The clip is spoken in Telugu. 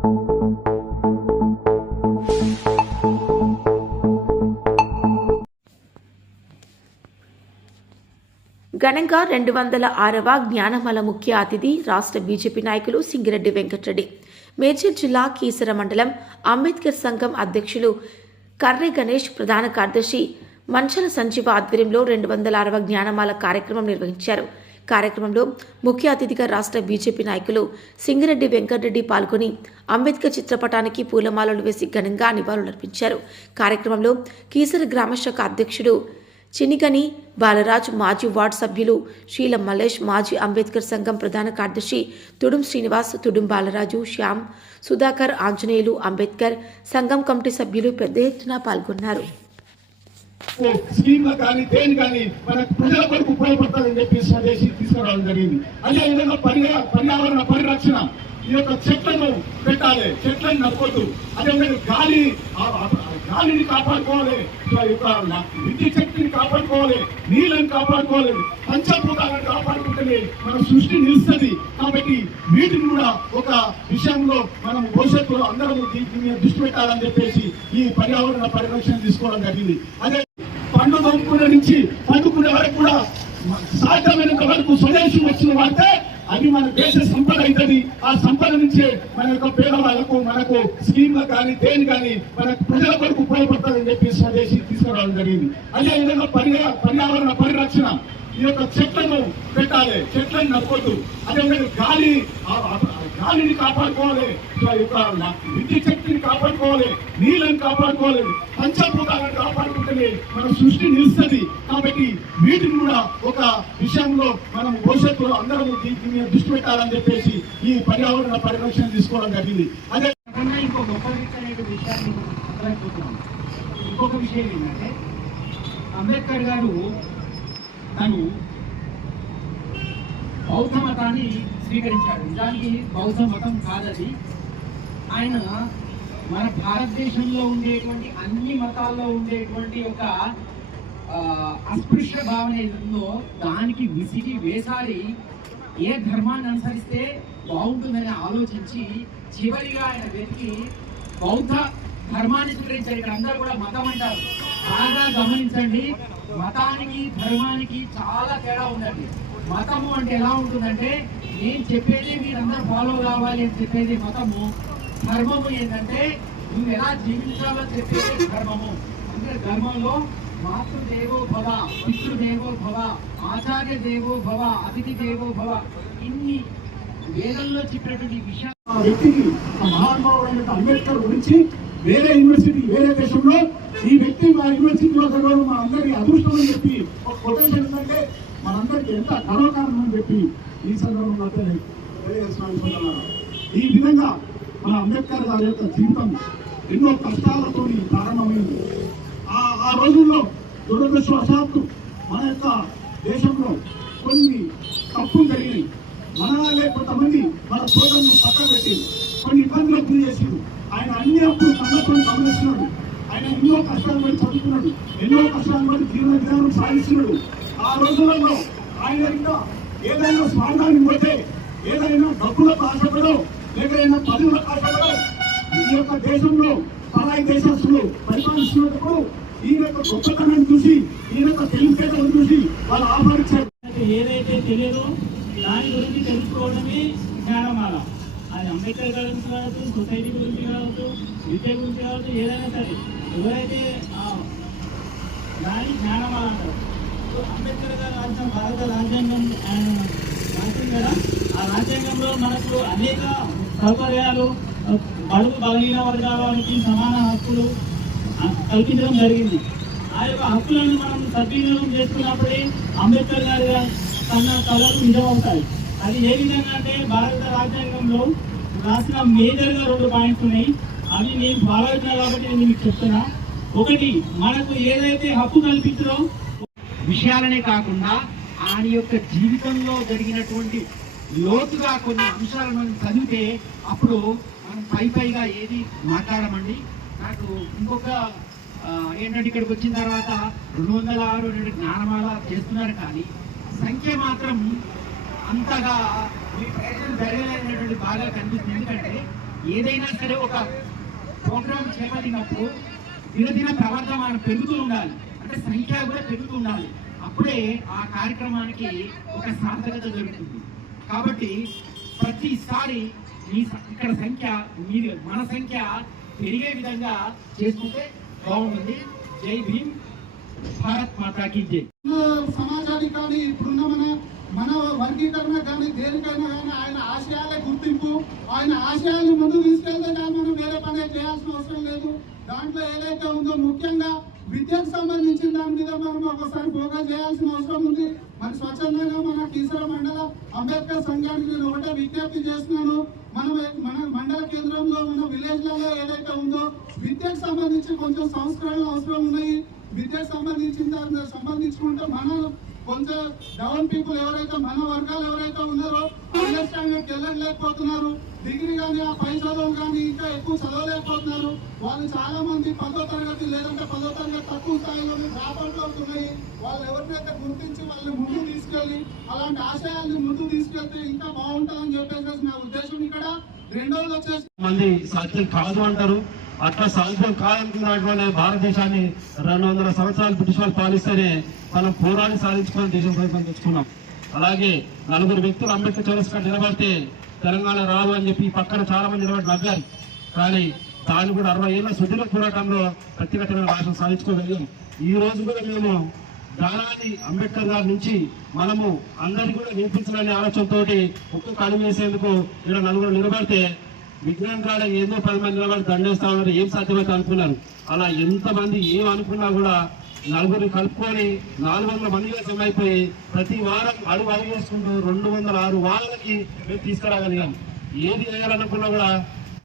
ఘనంగా రెండు వందల ఆరవ జ్ఞానమల ముఖ్య అతిథి రాష్ట్ర బీజేపీ నాయకులు సింగిరెడ్డి వెంకటరెడ్డి. మేడ్చల్ జిల్లా కీసర మండలం అంబేద్కర్ సంఘం అధ్యక్షులు కర్రె గణేష్ ప్రధాన కార్యదర్శి మంచల సంజీవ ఆధ్వర్యంలో రెండు వందల ఆరవ జ్ఞానమాల కార్యక్రమం నిర్వహించారు. కార్యక్రమంలో ముఖ్య అతిథిగా రాష్ట్ర బీజేపీ నాయకులు సింగిరెడ్డి వెంకటరెడ్డి పాల్గొని అంబేద్కర్ చిత్రపటానికి పూలమాలలు వేసి ఘనంగా నివాళులర్పించారు. కార్యక్రమంలో కీసర గ్రామశాఖ అధ్యక్షుడు చినిగని బాలరాజ్ మాజీ వార్డు సభ్యులు శీలం మలేష్ మాజీ అంబేద్కర్ సంఘం ప్రధాన కార్యదర్శి తుడుం శ్రీనివాస్ తుడుం బాలరాజు శ్యామ్ సుధాకర్ ఆంజనేయులు అంబేద్కర్ సంఘం కమిటీ సభ్యులు పెద్ద ఎత్తున పాల్గొన్నారు. స్కీమ్లు కానీ దేని కానీ మన ప్రజల కొరకు ఉపయోగపడతాదని చెప్పి స్వదేశీ తీసుకురావడం జరిగింది. అదే విధంగా పర్యావరణ పరిరక్షణ ఈ యొక్క చెట్లను పెట్టాలి. చెట్లను నరకొద్దు అదేవిధంగా గాలి గాలిని కాపాడుకోవాలి. ఈ యొక్క విద్యుత్ శక్తిని కాపాడుకోవాలి. నీళ్ళని కాపాడుకోవాలి. పంచభూతాలను కాపాడుకుంటేనే మన సృష్టి నిలుస్తుంది. కాబట్టి వీటిని కూడా ఒక విషయంలో మనం భవిష్యత్తులో అందరూ దీని దృష్టి పెట్టాలని చెప్పేసి ఈ పర్యావరణ పరిరక్షణ తీసుకోవడం జరిగింది. అదే పండు దొంకునే నుంచి పండుకునే వరకు కూడా సాధ్యమైనంత వరకు స్వదేశం వచ్చిన వాడితే అది మన దేశ సంపద అవుతుంది. ఆ సంపద నుంచే మన యొక్క పేదవాళ్ళకు మనకు స్కీమ్లు కానీ దేని కానీ మన ప్రజల కొరకు ఉపయోగపడతాదని చెప్పి స్వదేశీ తీసుకురావడం జరిగింది. అదే విధంగా పర్యా పర్యావరణ పరిరక్షణ ఈ యొక్క చెట్లను పెట్టాలి. చెట్లను నరకొద్దు. అదేవిధంగా గాలి గాలిని కాపాడుకోవాలి. యొక్క విద్యుత్ శక్తిని కాపాడుకోవాలి నీళ్ళని కాపాడుకోవాలి పంచభూతాలను కాపాడుకుంటేనే మన సృష్టి నిలుస్తుంది. కాబట్టి వీటిని కూడా ఒక విషయంలో మనం భవిష్యత్తులో అందరం దీని మీద దృష్టి పెట్టాలని చెప్పేసి ఈ పర్యావరణ పరిరక్షణ తీసుకోవడం జరిగింది. అదే ఇంకో గొప్ప విషయాన్ని ఇంకొక విషయం ఏంటంటే అంబేద్కర్ గారు తను బౌద్ధ మతాన్ని స్వీకరించాడు నిజానికి బౌద్ధ మతం కాదది. ఆయన మన భారతదేశంలో ఉండేటువంటి అన్ని మతాల్లో ఉండేటువంటి ఒక అస్పృశ్య భావన ఏదో దానికి విసిగి వేసారి ఏ ధర్మాన్ని అనుసరిస్తే బాగుంటుందని ఆలోచించి చివరిగా ఆయన వెతికి బౌద్ధ ధర్మాన్ని స్వీకరించారు. ఇక్కడ అందరూ కూడా మతం అంటారు. బాగా గమనించండి. మతానికి ధర్మానికి చాలా తేడా ఉందండి. మతము అంటే ఎలా ఉంటుందంటే నేను చెప్పేది మీరందరూ ఫాలో కావాలి అని చెప్పేది మతము. ధర్మము ఏంటంటే నువ్వు ఎలా జీవించాలో చెప్పేది ధర్మము. అంటే ధర్మంలో మాతృదేవో భవ పితృదేవో భవ ఆచార్య దేవో భవ అతిథి దేవో భవ ఇన్ని వేదంలో చెప్పినటువంటి విషయాలు ఆ వ్యక్తికి ఆ మహానుభావుడైన అంబేద్కర్ గురించి వేరే యూనివర్సిటీ వేరే దేశంలో ఈ వ్యక్తి మా యూనివర్సిటీలో చదవడం మా అదృష్టం అని చెప్పి ఒక కొటేషన్ ఏంటంటే మనందరికీ ఎంత గర్వకారణం అని చెప్పి ఈ సందర్భంగా తెలియజేస్తున్నాను ఈ విధంగా మన అంబేద్కర్ గారి యొక్క జీవితం ఎన్నో కష్టాలతో ప్రారంభమైంది. ఆ ఆ రోజుల్లో దురదృష్టవశాత్తు మన యొక్క దేశంలో కొన్ని తప్పులు జరిగినాయి. మన కొంతమంది మన సోదరులను పక్కన పెట్టి కొన్ని ఇబ్బందులకు గురి చేసింది ఆయన అన్ని అప్పుడు సందర్భం గమనిస్తున్నాడు. ఆయన ఎన్నో కష్టాలు పడి చదువుకున్నాడు ఎన్నో కష్టాలు పడి జీవన విధానం సాధిస్తున్నాడు. ఆ రోజులలో ఆయన ఏదైనా స్వార్థాన్ని పోతే ఏదైనా డబ్బులకు ఆశపడో ఎవరైనా పదవులకు ఆశపడో ఈ యొక్క దేశంలో పరాయి దేశస్తులు పరిపాలిస్తున్నప్పుడు ఈ యొక్క గొప్పతనం చూసి ఈయన యొక్క తెలివితేటలను చూసి వాళ్ళు ఆహ్వానించారు. ఏదైతే తెలియదో దాని గురించి తెలుసుకోవడమే జ్ఞానమాల అది అంబేద్కర్ గురించి కావచ్చు సొసైటీ గురించి కావచ్చు విద్య గురించి కావచ్చు ఏదైనా సరే ఎవరైతే దాని జ్ఞానమాల అంటారు. అంబేద్కర్ గారు రాసిన భారత రాజ్యాంగం ఆయన రాసింది కదా. ఆ రాజ్యాంగంలో మనకు అనేక సౌకర్యాలు బడుగు బలహీన వర్గాలకి సమాన హక్కులు కల్పించడం జరిగింది. ఆ యొక్క హక్కులను మనం సద్వినియోగం చేసుకున్నప్పుడే అంబేద్కర్ గారి తన కళలు నిజమవుతాయి. అది ఏ విధంగా అంటే భారత రాజ్యాంగంలో రాసిన మేజర్గా రెండు పాయింట్స్ ఉన్నాయి. అవి నేను ఫాలో అవుతున్నా కాబట్టి నేను మీకు చెప్తున్నా. ఒకటి మనకు ఏదైతే హక్కు కల్పించదో విషయాలనే కాకుండా ఆయన యొక్క జీవితంలో జరిగినటువంటి లోతుగా కొన్ని అంశాలను మనం చదివితే అప్పుడు మనం పై పైగా ఏది మాట్లాడమండి? నాకు ఇంకొక ఏంటంటే ఇక్కడికి వచ్చిన తర్వాత రెండు వందల ఆరు రెండు జ్ఞానమాల చేస్తున్నారు కానీ సంఖ్య మాత్రం అంతగా మీ ప్రయత్నం జరగలేనటువంటి బాగా కనిపిస్తుంది. ఎందుకంటే ఏదైనా సరే ఒక ప్రోగ్రామ్ చేపట్టినప్పుడు దినదిన మనం పెరుగుతూ ఉండాలి. అంటే సంఖ్య కూడా పెరుగుతూ ఉండాలి. అప్పుడే ఆ కార్యక్రమానికి ఒక సార్థకత జరుగుతుంది కాబట్టి ప్రతిసారి మీ ఇక్కడ సంఖ్య మీ మన సంఖ్య పెరిగే విధంగా చేసుకుంటే బాగుంటుంది. జై భీమ్ భారత్ మాతాకి జై. సమాజానికి కానీ ఇప్పుడున్న మన మన వర్గీకరణ కానీ దేనికైనా కానీ ఆయన ఆశయాలే గుర్తింపు. ఆయన ఆశయాలను ముందు తీసుకెళ్తే కానీ మనం వేరే పని చేయాల్సిన అవసరం లేదు. దాంట్లో ఏదైతే ఉందో ముఖ్యంగా విద్యకు సంబంధించిన దాని మీద మనం ఒకసారి ఫోకస్ చేయాల్సిన అవసరం ఉంది. మరి స్వచ్ఛందంగా మన కీసర మండల అంబేద్కర్ సంఘానికి నేను ఒకటే విజ్ఞప్తి చేస్తున్నాను. మనం మన మండల కేంద్రంలో మన విలేజ్లలో ఏదైతే ఉందో విద్యకు సంబంధించి కొంచెం సంస్కరణలు అవసరం ఉన్నాయి. విద్యకు సంబంధించిన దాని సంబంధించుకుంటే మన కొంత డౌన్ పీపుల్ ఎవరైతే మన వర్గాలు ఎవరైతే ఉన్నారో అండర్స్టాండింగ్ వెళ్ళలేకపోతున్నారు. డిగ్రీ కానీ ఆ పై చదువు కానీ ఇంకా ఎక్కువ చదవలేకపోతున్నారు. వాళ్ళు చాలా మంది పదో తరగతి లేదంటే పదో తరగతి తక్కువ స్థాయిలోనే డ్రాప్ అవుతున్నాయి వాళ్ళు ఎవరినైతే గుర్తించి వాళ్ళని ముందుకు తీసుకెళ్ళి అలాంటి ఆశయాల్ని ముందుకు తీసుకెళ్తే ఇంకా బాగుంటుందని చెప్పేసి నా ఉద్దేశం ఇక్కడ. రెండోది వచ్చేసి మంది సాధ్యం కాదు అంటారు. అట్లా సాధ్యం కాదనుకున్నటువంటి భారతదేశాన్ని రెండు వందల సంవత్సరాలు బ్రిటిష్ వాళ్ళు పాలిస్తేనే మనం పోరాడి సాధించుకొని దేశం ప్రభుత్వం తెచ్చుకున్నాం. అలాగే నలుగురు వ్యక్తులు అంబేద్కర్ చౌరస్గా నిలబడితే తెలంగాణ రాదు అని చెప్పి పక్కన చాలా మంది నిలబడి నవ్వారు. కానీ దాన్ని కూడా అరవై ఏళ్ళ సుదీర్ఘ పోరాటంలో ప్రత్యేకమైన రాష్ట్రం సాధించుకోగలిగాం. ఈ రోజు కూడా మేము దానాది అంబేద్కర్ గారి నుంచి మనము అందరికీ కూడా వినిపించాలనే ఆలోచనతోటి ఒక్కొక్క అడుగు వేసేందుకు ఇక్కడ నలుగురు నిలబడితే విజ్ఞానం కాడ ఏదో పది మంది నిలబడి దండేస్తా ఉన్నారు ఏం సాధ్యమైతే అనుకున్నారు. అలా ఎంతమంది ఏం అనుకున్నా కూడా నలుగురిని కలుపుకొని నాలుగు వందల మందిగా జమైపోయి ప్రతి వారం అడుగు అడుగు వేసుకుంటూ రెండు వందల ఆరు వారాలకి మేము తీసుకురాగలిగాం. ఏది చేయాలనుకున్నా కూడా